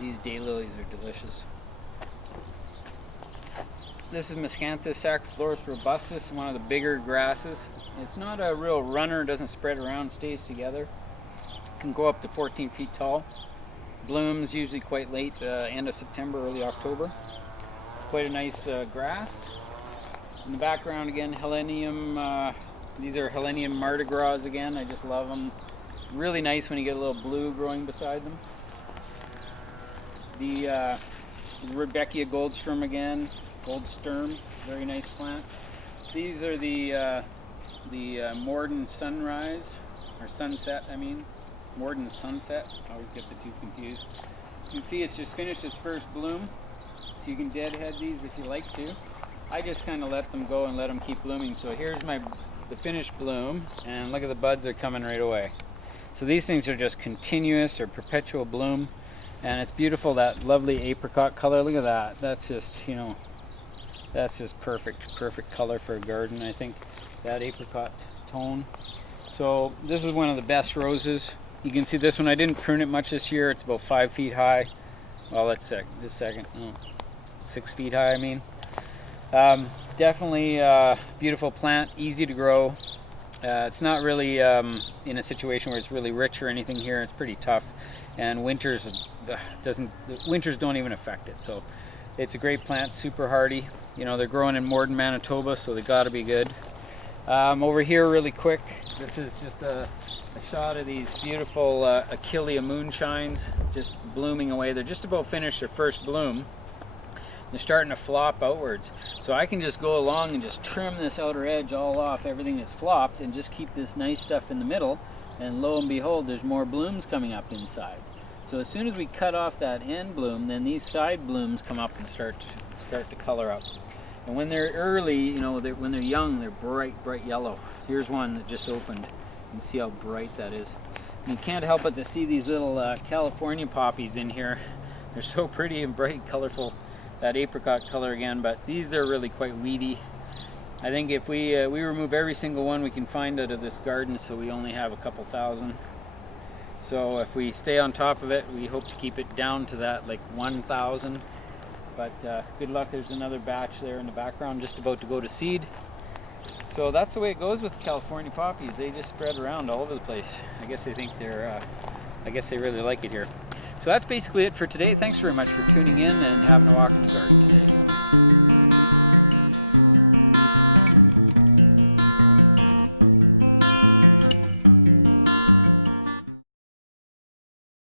These daylilies are delicious. This is Miscanthus sacciflorus robustus, one of the bigger grasses. It's not a real runner, doesn't spread around, stays together. Can go up to 14 feet tall. Blooms usually quite late, end of September, early October. It's quite a nice grass. In the background again, Helenium. These are Helenium Mardi Gras again. I just love them. Really nice when you get a little blue growing beside them. The Rudbeckia Goldsturm again. Goldsturm, very nice plant. These are the Morden Sunrise, or Sunset, I mean. Morden Sunset, I always get the two confused. You can see it's just finished its first bloom, so you can deadhead these if you like to. I just kind of let them go and let them keep blooming. So here's the finished bloom, and look at the buds are coming right away. So these things are just continuous or perpetual bloom, and it's beautiful, that lovely apricot color. Look at that. That's just, you know, that's just perfect color for a garden, I think, that apricot tone. So this is one of the best roses. You can see this one, I didn't prune it much this year. It's about 5 feet high. Well, let's check this second. Oh, 6 feet high, I mean. Definitely beautiful plant, easy to grow. It's not really in a situation where it's really rich or anything here. It's pretty tough, and winters don't even affect it. So it's a great plant, super hardy. You know, they're growing in Morden, Manitoba, so they got to be good. Over here, really quick, this is just a shot of these beautiful Achillea moonshines, just blooming away. They're just about finished their first bloom. They're starting to flop outwards. So I can just go along and just trim this outer edge all off, everything that's flopped, and just keep this nice stuff in the middle, and lo and behold, there's more blooms coming up inside. So as soon as we cut off that end bloom, then these side blooms come up and start to color up. And when they're early, you know, when they're young, they're bright yellow. Here's one that just opened. You can see how bright that is. And you can't help but to see these little California poppies in here. They're so pretty and bright, colorful. That apricot color again, but these are really quite weedy. I think if we remove every single one we can find out of this garden, so we only have a couple thousand. So if we stay on top of it, we hope to keep it down to that like 1,000. But good luck, there's another batch there in the background just about to go to seed. So that's the way it goes with California poppies. They just spread around all over the place. I guess they think I guess they really like it here. So that's basically it for today. Thanks very much for tuning in and having a walk in the garden today.